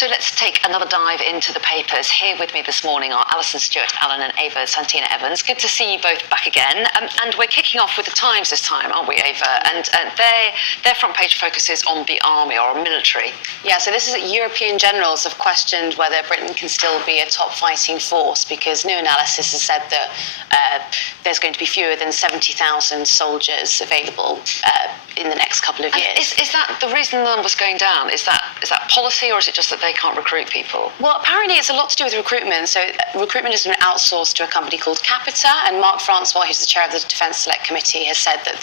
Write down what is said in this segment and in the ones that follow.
So let's take another dive into the papers. Here with me this morning are Alison Stewart-Allen and Ava Santina-Evans. Good to see you both back again. And we're kicking off with the Times this time, aren't we, Ava? And their front page focuses on the army or military. Yeah, so this is European generals have questioned whether Britain can still be a top fighting force, because new analysis has said that there's going to be fewer than 70,000 soldiers available in the next couple of years. Is that the reason the number's going down? Is that policy, or is it just that they can't recruit people? Well, apparently it's a lot to do with recruitment. So recruitment has been outsourced to a company called Capita, and Mark Francois, who's the chair of the Defence Select Committee, has said that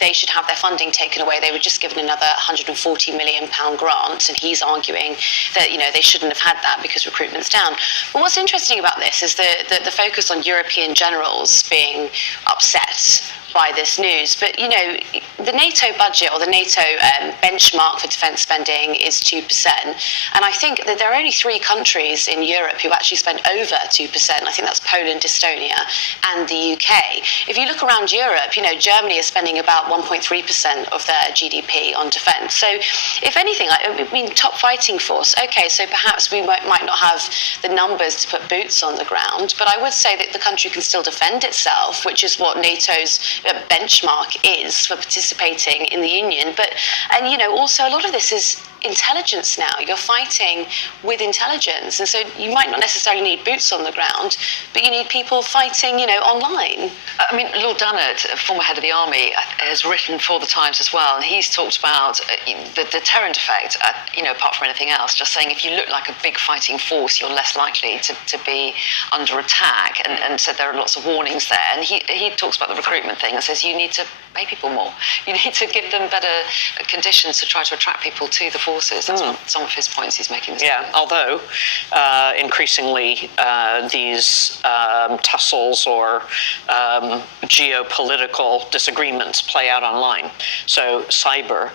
they should have their funding taken away. They were just given another £140 million grant, and he's arguing that they shouldn't have had that because recruitment's down. But what's interesting about this is the focus on European generals being upset by this news. But the NATO budget, or the NATO benchmark for defence spending, is 2%, and I think that there are only 3 countries in Europe who actually spend over 2%. I think that's Poland, Estonia, and the UK. If you look around Europe, Germany is spending about 1.3% of their GDP on defence. So, if anything, I mean, top fighting force. Okay, so perhaps we might not have the numbers to put boots on the ground, but I would say that the country can still defend itself, which is what NATO's benchmark is for participating in the union. And also a lot of this is intelligence now. You're fighting with intelligence, and so you might not necessarily need boots on the ground, but you need people fighting, online. I mean, Lord Dannatt, former head of the army, has written for the Times as well, and he's talked about the deterrent effect, apart from anything else, just saying if you look like a big fighting force, you're less likely to be under attack, and said there are lots of warnings there. And he talks about the recruitment thing and says you need to pay people more. You need to give them better conditions to try to attract people to the forces. That's some of his points he's making. Yeah, although increasingly these tussles or geopolitical disagreements play out online. So cyber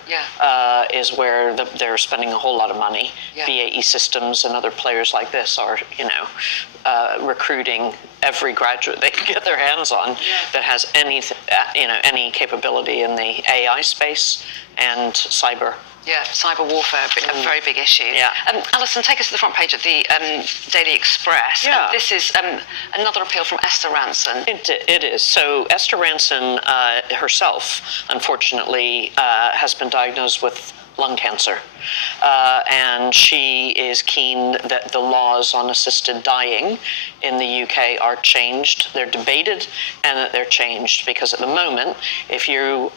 is where they're spending a whole lot of money. Yeah. BAE Systems and other players like this are, recruiting every graduate they can get their hands on that has any capability in the AI space and cyber. Yeah, cyber warfare, a very big issue. Yeah. Alison, take us to the front page of the Daily Express. Yeah. This is another appeal from Esther Rantzen. It is. So Esther Rantzen herself, unfortunately, has been diagnosed with lung cancer. And she is keen that the laws on assisted dying in the UK are changed. They're debated and that they're changed, because at the moment, if you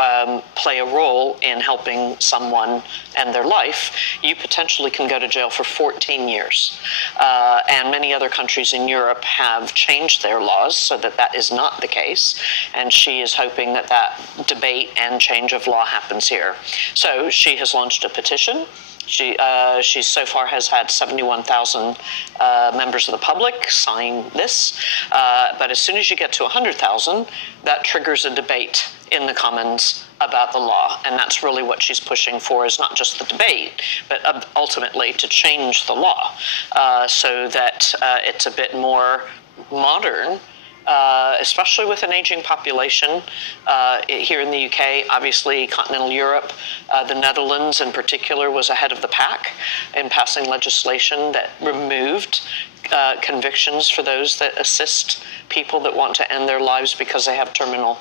play a role in helping someone and their life, you potentially can go to jail for 14 years. And many other countries in Europe have changed their laws so that is not the case. And she is hoping that debate and change of law happens here. So she has launched a petition. She so far has had 71,000 members of the public sign this, but as soon as you get to 100,000, that triggers a debate in the Commons about the law, and that's really what she's pushing for, is not just the debate, but ultimately to change the law so that it's a bit more modern. Especially with an aging population here in the UK, obviously continental Europe, the Netherlands in particular was ahead of the pack in passing legislation that removed convictions for those that assist people that want to end their lives because they have terminal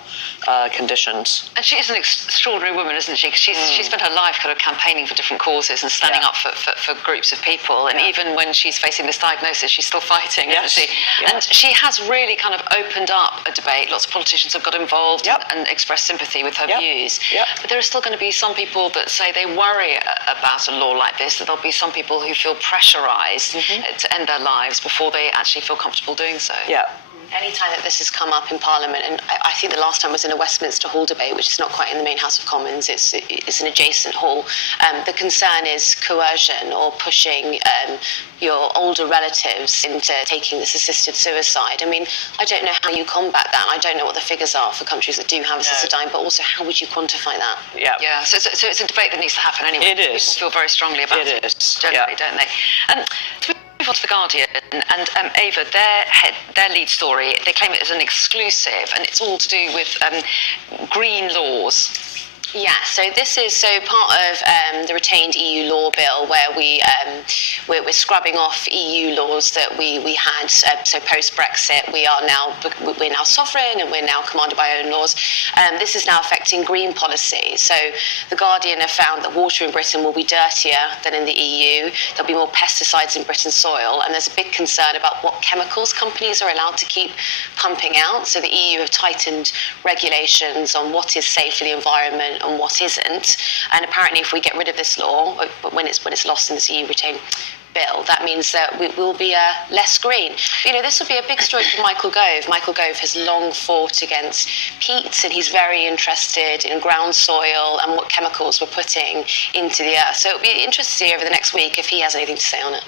conditions. And she is an extraordinary woman, isn't she? She spent her life kind of campaigning for different causes and standing up for groups of people. And even when she's facing this diagnosis, she's still fighting, isn't she? Yeah. And she has really kind of opened up a debate. Lots of politicians have got involved and expressed sympathy with her views. But there are still going to be some people that say they worry about a law like this, that there'll be some people who feel pressurised to end their lives before they actually feel comfortable doing so. Yeah. Any time that this has come up in Parliament, and I think the last time was in a Westminster Hall debate, which is not quite in the main House of Commons, it's an adjacent hall. The concern is coercion or pushing your older relatives into taking this assisted suicide. I mean, I don't know how you combat that. I don't know what the figures are for countries that do have assisted dying, but also how would you quantify that? Yeah. So it's a debate that needs to happen anyway. It is. People feel very strongly about it. Generally, don't they? Move on to The Guardian, and Ava, their lead story, they claim it as an exclusive, and it's all to do with green laws. Yeah, so this is part of the retained EU law bill where we're scrubbing off EU laws that we had. So post Brexit, we're now sovereign and we're now commanded by our own laws. This is now affecting green policy. So the Guardian have found that water in Britain will be dirtier than in the EU. There'll be more pesticides in Britain's soil, and there's a big concern about what chemicals companies are allowed to keep pumping out. So the EU have tightened regulations on what is safe for the environment and what isn't. And apparently, if we get rid of this law, when it's lost in this EU retained bill, that means that we will be less green. This will be a big story for Michael Gove. Michael Gove has long fought against peat, and he's very interested in ground soil and what chemicals we're putting into the earth. So it'll be interesting to see over the next week if he has anything to say on it.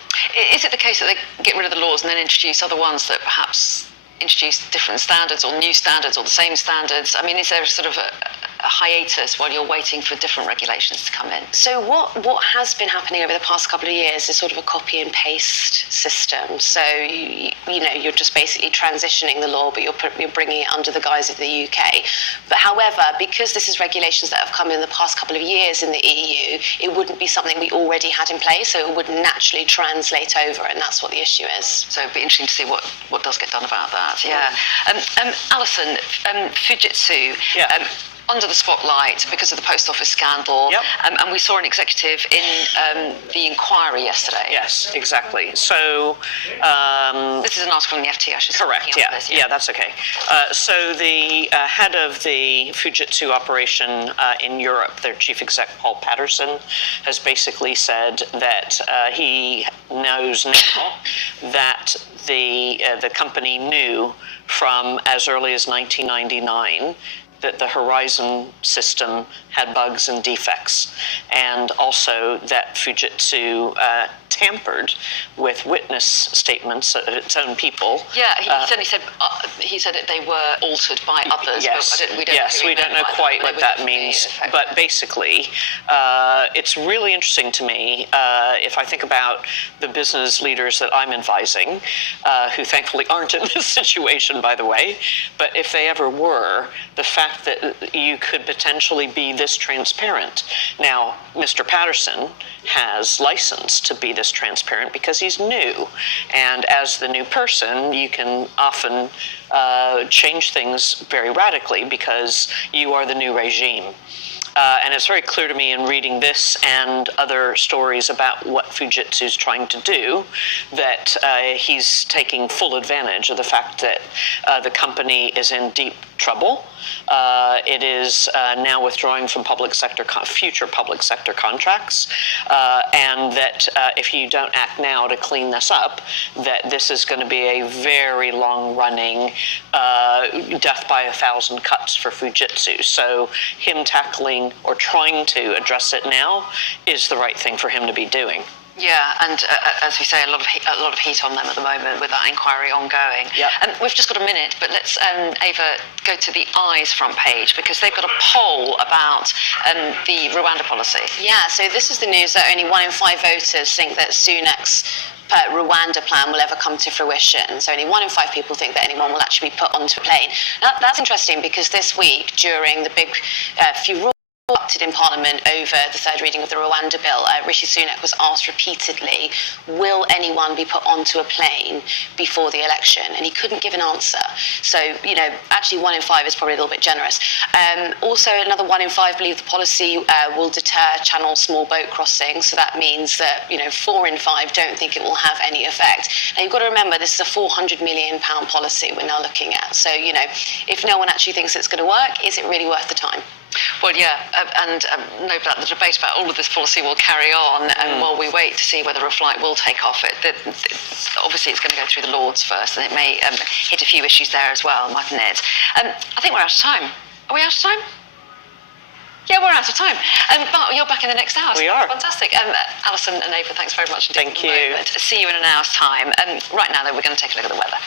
Is it the case that they get rid of the laws and then introduce other ones that perhaps introduce different standards or new standards or the same standards? I mean, is there sort of a hiatus while you're waiting for different regulations to come in? So what has been happening over the past couple of years is sort of a copy and paste system. So you're just basically transitioning the law, but you're bringing it under the guise of the UK. But however, because this is regulations that have come in the past couple of years in the EU, it wouldn't be something we already had in place, so it would naturally translate over, and that's what the issue is. So it'd be interesting to see what does get done about that. Yeah. Alison, Fujitsu. Yeah. Under the spotlight because of the post office scandal. Yep. And we saw an executive in the inquiry yesterday. Yes, exactly. So this is an article in the FT, I should say. correct. Yeah, that's okay. So the head of the Fujitsu operation in Europe, their chief exec Paul Patterson, has basically said that he knows now that the company knew from as early as 1999 that the Horizon system had bugs and defects, and also that Fujitsu tampered with witness statements of its own people. Yeah, he said that they were altered by others. Yes, but we don't know quite what that means. But basically, it's really interesting to me if I think about the business leaders that I'm advising, who thankfully aren't in this situation, by the way, but if they ever were, the fact that you could potentially be this transparent. Now, Mr. Patterson has license to be this transparent because he's new. And as the new person, you can often change things very radically because you are the new regime. And it's very clear to me in reading this and other stories about what Fujitsu is trying to do that he's taking full advantage of the fact that the company is in deep trouble. It is now withdrawing from future public sector contracts, and that if you don't act now to clean this up, that this is going to be a very long-running death by 1,000 cuts for Fujitsu. So him tackling or trying to address it now is the right thing for him to be doing. Yeah, and as we say, a lot of heat on them at the moment with that inquiry ongoing. Yep. We've just got a minute, but let's, Ava, go to the Eyes front page because they've got a poll about the Rwanda policy. Yeah, so this is the news that only 1 in 5 voters think that Sunak's Rwanda plan will ever come to fruition. So only 1 in 5 people think that anyone will actually be put onto a plane. Now, that's interesting because this week, during the big furore in Parliament over the third reading of the Rwanda bill, Rishi Sunak was asked repeatedly, will anyone be put onto a plane before the election? And he couldn't give an answer. So, actually 1 in 5 is probably a little bit generous. Also, another 1 in 5 believe the policy will deter Channel small boat crossings. So that means that, 4 in 5 don't think it will have any effect. Now, you've got to remember, this is a £400 million policy we're now looking at. So, if no one actually thinks it's going to work, is it really worth the time? Well, yeah, and no doubt the debate about all of this policy will carry on, and while we wait to see whether a flight will take off, obviously it's going to go through the Lords first, and it may hit a few issues there as well, mightn't it? I think we're out of time. Are we out of time? Yeah, we're out of time. But you're back in the next hour. We are. Fantastic. Alison and Ava, thanks very much indeed. Thank you. See you in an hour's time. Right now, though, we're going to take a look at the weather.